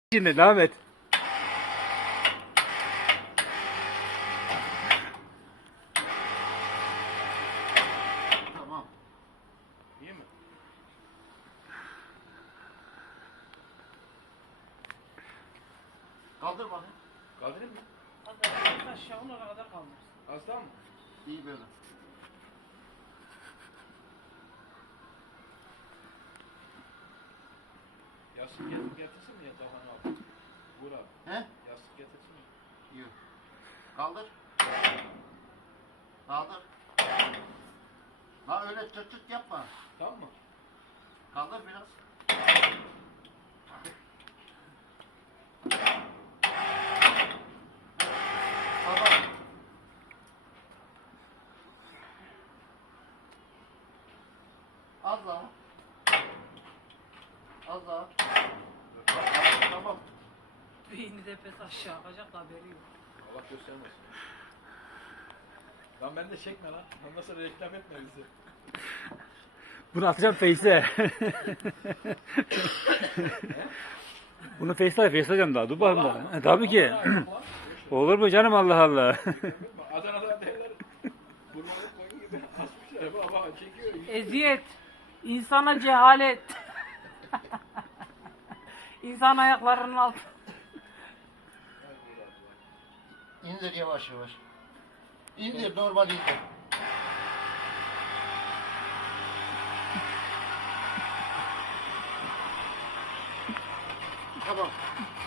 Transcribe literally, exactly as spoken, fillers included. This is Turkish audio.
Şimdi devam et. Tamam. İyi mi? Kaldır bakayım. Kaldırayım mı? Aşağı ona kadar kalmış. Az daha mı? İyi böyle. Yastık getir, getirsin mi yatağın altına? Vur abi. He? Yastık getirsin mi? Yok. Kaldır. Kaldır. La öyle çıt çıt yapma. Tamam mı? Kaldır biraz. Tamam. Az daha. Az daha. Tamam. Beyni de pes aşağı akacak da haberi yok. Allah göstermesin. Lan ben de çekme lan. Ondan sonra reklam etme bizi. Bunu atacağım Face'e. Bunu Face'e Face atacağım daha. Dur bakalım daha. Ha, tabii ki. Olur mu canım, Allah Allah. Adana'da derler. Bunları koyun gibi asmışlar. Baba çekiyor. Eziyet. İnsana cehalet. İnsan ayaklarının altı. İndir yavaş yavaş. İndir, normal indir. Tamam.